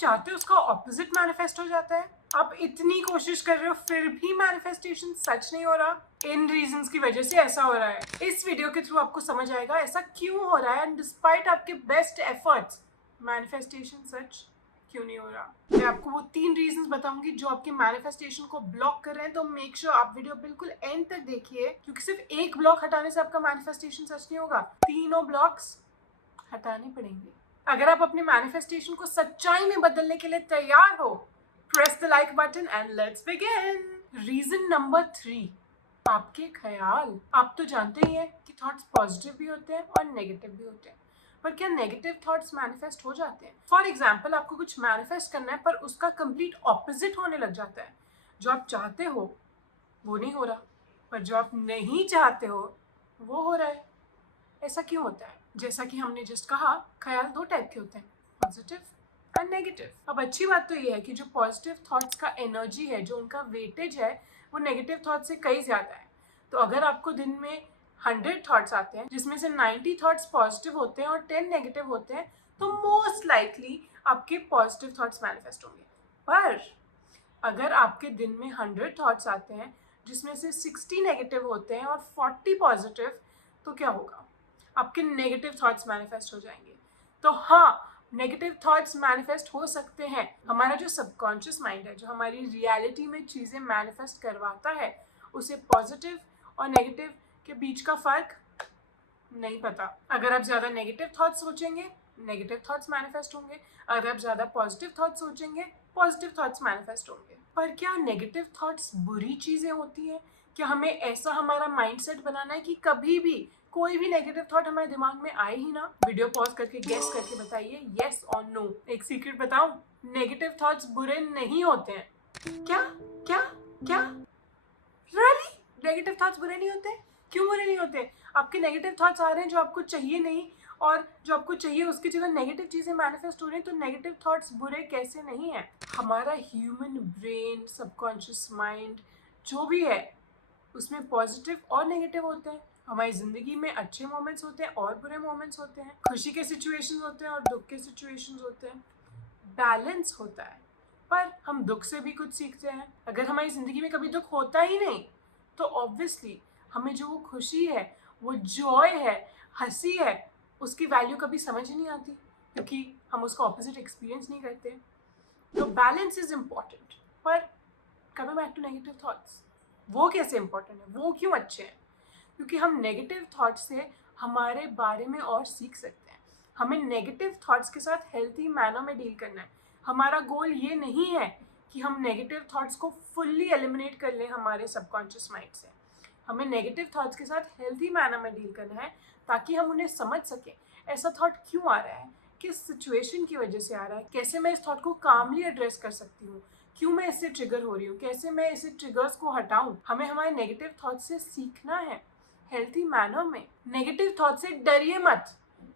चाहते हो उसका ऑपोजिट मैनिफेस्ट हो जाता है। आप इतनी कोशिश कर रहे हो फिर भी मैनिफेस्टेशन सच नहीं हो रहा। इन रीजंस की वजह से ऐसा हो रहा है। इस वीडियो के थ्रू आपको समझ आएगा ऐसा क्यों हो रहा है एंड डिस्पाइट आपके बेस्ट एफर्ट्स मैनिफेस्टेशन सच क्यों नहीं हो रहा। मैं आपको वो 3 रीजंस बताऊंगी जो आपके मैनिफेस्टेशन को ब्लॉक कर रहे हैं। तो मेक श्योर आप वीडियो बिल्कुल एंड तक देखिए, क्योंकि सिर्फ एक ब्लॉक हटाने से आपका मैनिफेस्टेशन सच नहीं होगा, तीनों ब्लॉक्स हटाने पड़ेंगे। अगर आप अपने मैनिफेस्टेशन को सच्चाई में बदलने के लिए तैयार हो, press the like button and let's begin. Reason number 3, आपके ख्याल। आप तो जानते ही हैं कि थॉट्स पॉजिटिव भी होते हैं और नेगेटिव भी होते हैं, पर क्या नेगेटिव थॉट्स मैनिफेस्ट हो जाते हैं? फॉर एग्जाम्पल, आपको कुछ मैनिफेस्ट करना है पर उसका कंप्लीट ऑपोजिट होने लग जाता है। जो आप चाहते हो वो नहीं हो रहा, पर जो आप नहीं चाहते हो वो हो रहा है। ऐसा क्यों होता है? जैसा कि हमने जस्ट कहा, ख्याल 2 टाइप के होते हैं, पॉजिटिव एंड नेगेटिव। अब अच्छी बात तो ये है कि जो पॉजिटिव थॉट्स का एनर्जी है, जो उनका वेटेज है, वो नेगेटिव थॉट्स से कई ज़्यादा है। तो अगर आपको दिन में 100 थॉट्स आते हैं जिसमें से 90 थॉट्स पॉजिटिव होते हैं और 10 नेगेटिव होते हैं, तो मोस्ट लाइकली आपके पॉजिटिव थॉट्स मैनिफेस्ट होंगे। पर अगर आपके दिन में 100 थॉट्स आते हैं जिसमें से 60 नेगेटिव होते हैं और 40 पॉजिटिव, तो क्या होगा? आपके नेगेटिव थॉट्स मैनिफेस्ट हो जाएंगे। तो हाँ, नेगेटिव थॉट्स मैनिफेस्ट हो सकते हैं। हमारा जो सबकॉन्शियस माइंड है, जो हमारी रियलिटी में चीज़ें मैनिफेस्ट करवाता है, उसे पॉजिटिव और नेगेटिव के बीच का फर्क नहीं पता। अगर आप ज़्यादा नेगेटिव थॉट्स सोचेंगे, नेगेटिव थॉट्स मैनिफेस्ट होंगे। अगर आप ज़्यादा पॉजिटिव थॉट्स सोचेंगे, पॉजिटिव थॉट्स मैनिफेस्ट होंगे। पर क्या नेगेटिव थॉट्स बुरी चीज़ें होती हैं? क्या हमें ऐसा हमारा माइंडसेट बनाना है कि कभी भी कोई भी नेगेटिव थॉट हमारे दिमाग में आए ही ना? वीडियो पॉज करके गेस करके बताइए येस और नो। एक सीक्रेट बताऊं, नेगेटिव थॉट्स बुरे नहीं होते हैं। क्या क्या क्या रियली? नेगेटिव थॉट्स बुरे नहीं होते? क्यों बुरे नहीं होते? आपके नेगेटिव थॉट्स आ रहे हैं जो आपको चाहिए नहीं, और जो आपको चाहिए उसकी जगह नेगेटिव चीज़ें मैनिफेस्ट हो रही हैं, तो नेगेटिव थॉट्स बुरे कैसे नहीं है? हमारा ह्यूमन ब्रेन, सबकॉन्शियस माइंड जो भी है, उसमें पॉजिटिव और नेगेटिव होते हैं। हमारी ज़िंदगी में अच्छे मोमेंट्स होते हैं और बुरे मोमेंट्स होते हैं, खुशी के सिचुएशंस होते हैं और दुख के सिचुएशंस होते हैं। बैलेंस होता है। पर हम दुख से भी कुछ सीखते हैं। अगर हमारी ज़िंदगी में कभी दुख होता ही नहीं, तो ऑब्वियसली हमें जो वो खुशी है, वो जॉय है, हंसी है, उसकी वैल्यू कभी समझ ही नहीं आती, क्योंकि हम उसका ऑपोजिट एक्सपीरियंस नहीं करते। तो बैलेंस इज इम्पॉर्टेंट। पर coming back to negative thoughts, वो कैसे इम्पॉर्टेंट है, वो क्यों अच्छे हैं? क्योंकि हम नेगेटिव थॉट्स से हमारे बारे में और सीख सकते हैं। हमें नेगेटिव थॉट्स के साथ हेल्थी मैनर में डील करना है। हमारा गोल ये नहीं है कि हम नेगेटिव थॉट्स को फुल्ली एलिमिनेट कर लें हमारे सबकॉन्शियस माइंड से। हमें नेगेटिव थॉट्स के साथ हेल्थी मैनर में डील करना है, ताकि हम उन्हें समझ सकें। ऐसा थॉट क्यों आ रहा है, किस सिचुएशन की वजह से आ रहा है, कैसे मैं इस थॉट को कामली एड्रेस कर सकती हूँ, क्यों मैं इससे ट्रिगर हो रही हूँ, कैसे मैं इसे ट्रिगर्स को हटाऊँ। हमें हमारे नेगेटिव थॉट्स से सीखना है हेल्थी मैनर में। नेगेटिव थॉट से डरिए मत।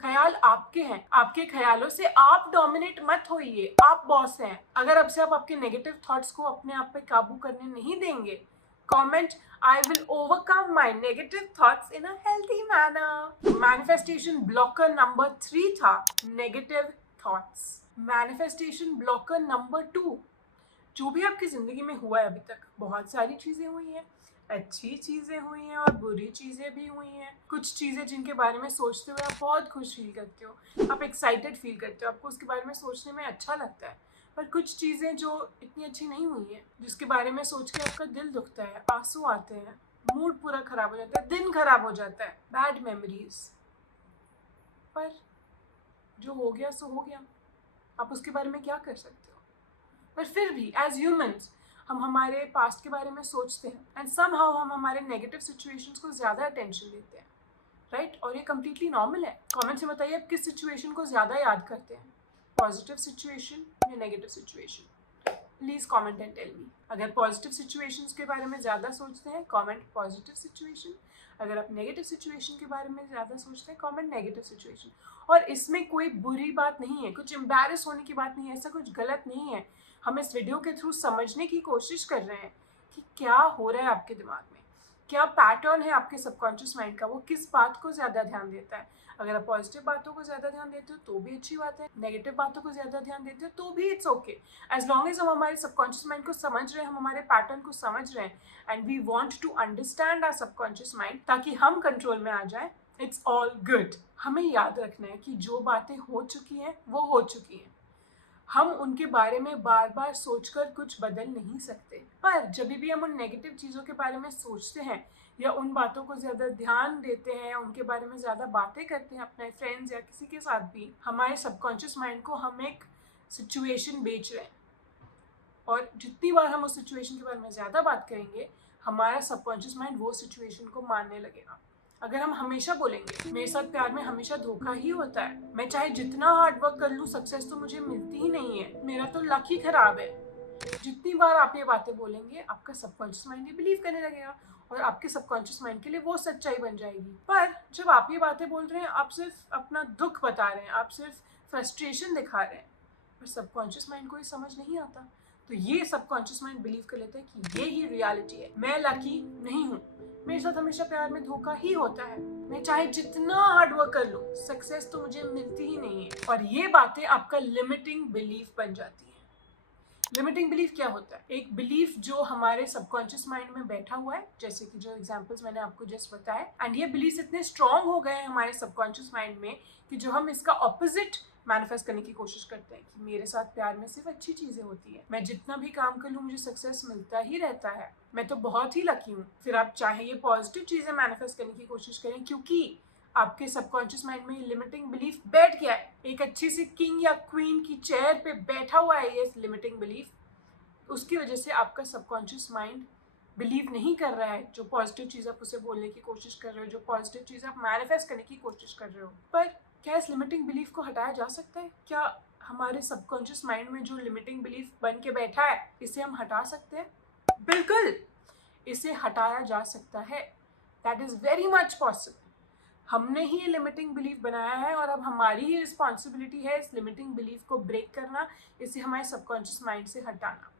ख्याल आपके हैं, आपके ख्यालों से आप डोमिनेट मत होइए। आप बॉस हैं। अगर अब से आप आपके नेगेटिव थॉट्स को अपने आप पे काबू करने नहीं देंगे, comment I will overcome my negative thoughts in a healthy manner. Manifestation blocker number 3 था negative thoughts. Manifestation blocker number 2, जो भी आपकी ज़िंदगी में हुआ है अभी तक, बहुत सारी चीज़ें हुई हैं, अच्छी चीज़ें हुई हैं और बुरी चीज़ें भी हुई हैं। कुछ चीज़ें जिनके बारे में सोचते हुए आप बहुत खुश फील करते हो, आप एक्साइटेड फील करते हो, आपको उसके बारे में सोचने में अच्छा लगता है। पर कुछ चीज़ें जो इतनी अच्छी नहीं हुई हैं, जिसके बारे में सोच के आपका दिल दुखता है, आंसू आते हैं, मूड पूरा ख़राब हो जाता है, दिन ख़राब हो जाता है, बैड मेमोरीज। पर जो हो गया सो हो गया, आप उसके बारे में क्या कर सकते हो? पर फिर भी एज ह्यूमंस हम हमारे पास्ट के बारे में सोचते हैं, एंड समहाउ हम हमारे नेगेटिव सिचुएशंस को ज़्यादा अटेंशन देते हैं, राइट? और ये कम्प्लीटली नॉर्मल है। कमेंट से बताइए आप किस सिचुएशन को ज़्यादा याद करते हैं, पॉजिटिव सिचुएशन या negative situation? Please comment and tell me. अगर पॉजिटिव सिचुएशंस के बारे में ज़्यादा सोचते हैं, कमेंट पॉजिटिव सिचुएशन। अगर आप नेगेटिव सिचुएशन के बारे में ज़्यादा सोचते हैं, कमेंट नेगेटिव सिचुएशन। और इसमें कोई बुरी बात नहीं है, कुछ एम्बैरस होने की बात नहीं है, ऐसा कुछ गलत नहीं है। हम इस वीडियो के थ्रू समझने की कोशिश कर रहे हैं कि क्या हो रहा है आपके दिमाग में, क्या पैटर्न है आपके सबकॉन्शियस माइंड का, वो किस बात को ज़्यादा ध्यान देता है। अगर आप पॉजिटिव बातों को ज़्यादा ध्यान देते हो तो भी अच्छी बात है, नेगेटिव बातों को ज़्यादा ध्यान देते हो तो भी it's okay, as long as हम हमारे सबकॉन्शियस माइंड को समझ रहे हैं, हम हमारे पैटर्न को समझ रहे हैं and we want to understand our subconscious mind ताकि हम कंट्रोल में आ जाए, इट्स ऑल गुड। हमें याद रखना है कि जो बातें हो चुकी हैं वो हो चुकी हैं, हम उनके बारे में बार बार सोचकर कुछ बदल नहीं सकते। पर जब भी हम उन नेगेटिव चीज़ों के बारे में सोचते हैं या उन बातों को ज़्यादा ध्यान देते हैं, उनके बारे में ज़्यादा बातें करते हैं अपने फ्रेंड्स या किसी के साथ भी, हमारे सबकॉन्शियस माइंड को हम एक सिचुएशन बेच रहे हैं। और जितनी बार हम उस सिचुएशन के बारे में ज़्यादा बात करेंगे, हमारा सबकॉन्शियस माइंड वो सिचुएशन को मानने लगेगा। अगर हम हमेशा बोलेंगे मेरे साथ प्यार में हमेशा धोखा ही होता है, मैं चाहे जितना हार्ड वर्क कर लूँ सक्सेस तो मुझे मिलती ही नहीं है, मेरा तो लक ही खराब है, जितनी बार आप ये बातें बोलेंगे आपका सबकॉन्शियस माइंड ये बिलीव करने लगेगा और आपके सबकॉन्शियस माइंड के लिए वो सच्चाई बन जाएगी। पर जब आप ये बातें बोल रहे हैं, आप सिर्फ अपना दुख बता रहे हैं, आप सिर्फ फ्रस्ट्रेशन दिखा रहे हैं, पर सबकॉन्शियस माइंड को ये समझ नहीं आता। तो ये सबकॉन्शियस माइंड बिलीव कर लेता है कि ये ही रियलिटी है, मैं लकी नहीं हूँ, मेरे साथ हमेशा प्यार में धोखा ही होता है, मैं चाहे जितना हार्ड वर्क कर लूँ सक्सेस तो मुझे मिलती ही नहीं है। और ये बातें आपका लिमिटिंग बिलीफ बन जाती है। लिमिटिंग बिलीफ क्या होता है? एक बिलीफ जो हमारे सबकॉन्शियस माइंड में बैठा हुआ है, जैसे कि जो एग्जांपल्स मैंने आपको जस्ट बताया, एंड ये बिलीफ इतने स्ट्रांग हो गए हैं हमारे सबकॉन्शियस माइंड में कि जो हम इसका ऑपोजिट मैनिफेस्ट करने की कोशिश करते हैं कि मेरे साथ प्यार में सिर्फ अच्छी चीजें होती है, मैं जितना भी काम कर लूँ मुझे सक्सेस मिलता ही रहता है, मैं तो बहुत ही लकी हूँ। फिर आप चाहे ये पॉजिटिव चीजें मैनिफेस्ट करने की कोशिश करें, क्योंकि आपके सबकॉन्शियस माइंड में ये लिमिटिंग बिलीफ बैठ गया है, एक अच्छी सी किंग या क्वीन की चेयर पे बैठा हुआ है ये लिमिटिंग बिलीफ। उसकी वजह से आपका सबकॉन्शियस माइंड बिलीव नहीं कर रहा है जो पॉजिटिव चीज़ आप उसे बोलने की कोशिश कर रहे हो, जो पॉजिटिव चीज़ आप मैनिफेस्ट करने की कोशिश कर रहे हो। पर क्या इस लिमिटिंग बिलीफ को हटाया जा सकता है? क्या हमारे सबकॉन्शियस माइंड में जो लिमिटिंग बिलीफ बन के बैठा है इसे हम हटा सकते हैं? बिल्कुल, इसे हटाया जा सकता है। That is very much possible. हमने ही ये लिमिटिंग बिलीफ बनाया है और अब हमारी ही रिस्पॉन्सिबिलिटी है इस लिमिटिंग बिलीफ को ब्रेक करना, इसे हमारे सबकॉन्शियस माइंड से हटाना।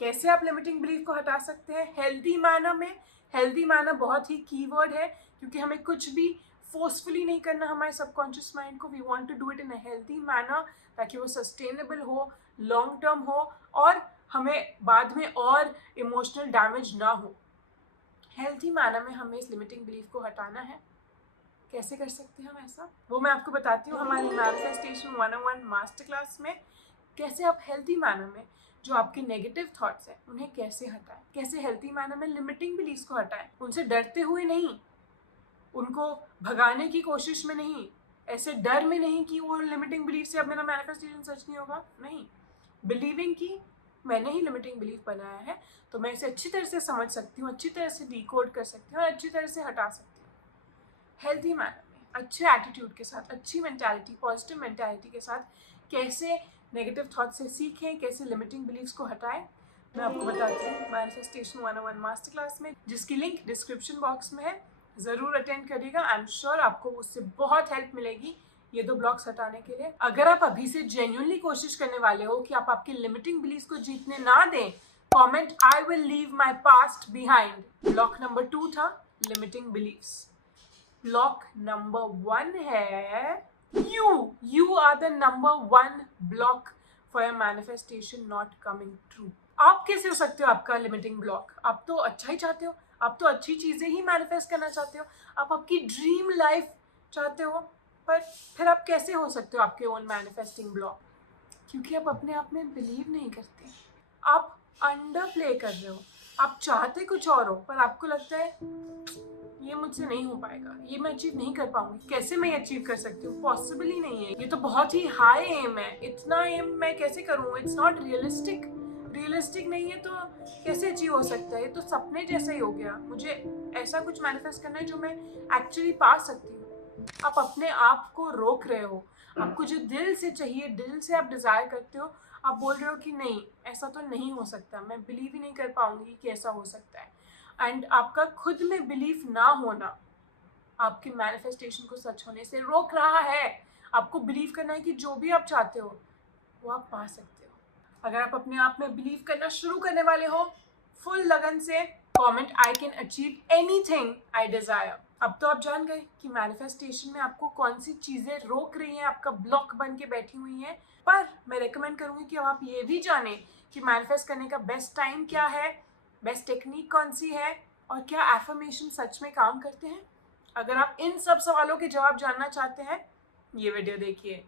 कैसे आप लिमिटिंग बिलीफ को हटा सकते हैं? हेल्दी मैनर में। हेल्दी मैनर बहुत ही कीवर्ड है, क्योंकि हमें कुछ भी फोर्सफुली नहीं करना हमारे सबकॉन्शियस माइंड को। We want to do it in a healthy manner ताकि वो सस्टेनेबल हो, लॉन्ग टर्म हो और हमें बाद में और इमोशनल डैमेज ना हो। हेल्दी मैनर में हमें इस लिमिटिंग बिलीफ को हटाना है। कैसे कर सकते हैं हम ऐसा, वो मैं आपको बताती हूँ हमारी मैनिफेस्टेशन 101 मास्टर क्लास में। कैसे आप हेल्दी मैनर में जो आपके नेगेटिव थॉट्स हैं उन्हें कैसे हटाएं, कैसे हेल्दी मैनर में लिमिटिंग बिलीफ्स को हटाएं, उनसे डरते हुए नहीं, उनको भगाने की कोशिश में नहीं, ऐसे डर में नहीं कि वो लिमिटिंग बिलीफ से अब मेरा मैनिफेस्टेशन सच नहीं होगा, नहीं, बिलीविंग कि मैंने ही लिमिटिंग बिलीफ बनाया है तो मैं इसे अच्छी तरह से समझ सकती हूँ, अच्छी तरह से डिकोड कर सकती हूँ और अच्छी तरह से हटा सकती हूँ। हेल्दी मैनर में अच्छे एटीट्यूड के साथ, अच्छी मेंटालिटी, पॉजिटिव मेंटालिटी के साथ कैसे नेगेटिव थॉट से सीखें, कैसे लिमिटिंग बिलीफ्स को हटाएं, मैं आपको बताती हूँ मैनिफेस्टेशन 101 मास्टर क्लास में, जिसकी लिंक डिस्क्रिप्शन बॉक्स में है। ज़रूर अटेंड करिएगा, आई एम श्योर आपको उससे बहुत हेल्प मिलेगी ये 2 ब्लॉक्स हटाने के लिए। अगर आप अभी से जेन्युइनली कोशिश करने वाले हो कि आप आपके लिमिटिंग बिलीफ्स को जीतने ना दें, comment I will leave my past behind. Block number 2 था लिमिटिंग बिलीफ्स। ब्लॉक नंबर 1 है you are the number 1 block for your manifestation not coming true। आप कैसे हो सकते हो आपका लिमिटिंग ब्लॉक? आप तो अच्छा ही चाहते हो, आप तो अच्छी चीजें ही मैनिफेस्ट करना चाहते हो, आप आपकी ड्रीम लाइफ चाहते हो, पर फिर आप कैसे हो सकते हो आपके ओन मैनिफेस्टिंग ब्लॉक? क्योंकि आप अपने आप में बिलीव नहीं करते, आप अंडर प्ले कर रहे हो, आप चाहते कुछ और हो पर आपको लगता है ये मुझसे नहीं हो पाएगा, ये मैं अचीव नहीं कर पाऊंगी, कैसे मैं अचीव कर सकती हूँ, पॉसिबल ही नहीं है, ये तो बहुत ही हाई एम है, इतना एम मैं कैसे करूँ, इट्स नॉट रियलिस्टिक, रियलिस्टिक नहीं है तो कैसे अचीव हो सकता है, ये तो सपने जैसा ही हो गया, मुझे ऐसा कुछ मैनिफेस्ट करना है जो मैं एक्चुअली पा सकती हूँ। आप अपने आप को रोक रहे हो, आपको जो दिल से चाहिए, दिल से आप डिजायर करते हो, आप बोल रहे हो कि नहीं ऐसा तो नहीं हो सकता, मैं बिलीव ही नहीं कर पाऊंगी कि ऐसा हो सकता है। एंड आपका खुद में बिलीफ ना होना आपके मैनिफेस्टेशन को सच होने से रोक रहा है। आपको बिलीव करना है कि जो भी आप चाहते हो वो आप पा सकते हो। अगर आप अपने आप में बिलीव करना शुरू करने वाले हो फुल लगन से, comment I can achieve anything I Dzire. अब तो आप जान गए कि मैनिफेस्टेशन में आपको कौन सी चीज़ें रोक रही हैं, आपका ब्लॉक बन के बैठी हुई हैं। पर मैं रेकमेंड करूँगी कि अब आप ये भी जानें कि मैनिफेस्ट करने का बेस्ट टाइम क्या है, बेस्ट टेक्निक कौन सी है और क्या एफर्मेशन सच में काम करते हैं। अगर आप इन सब सवालों के जवाब जानना चाहते हैं, ये वीडियो देखिए।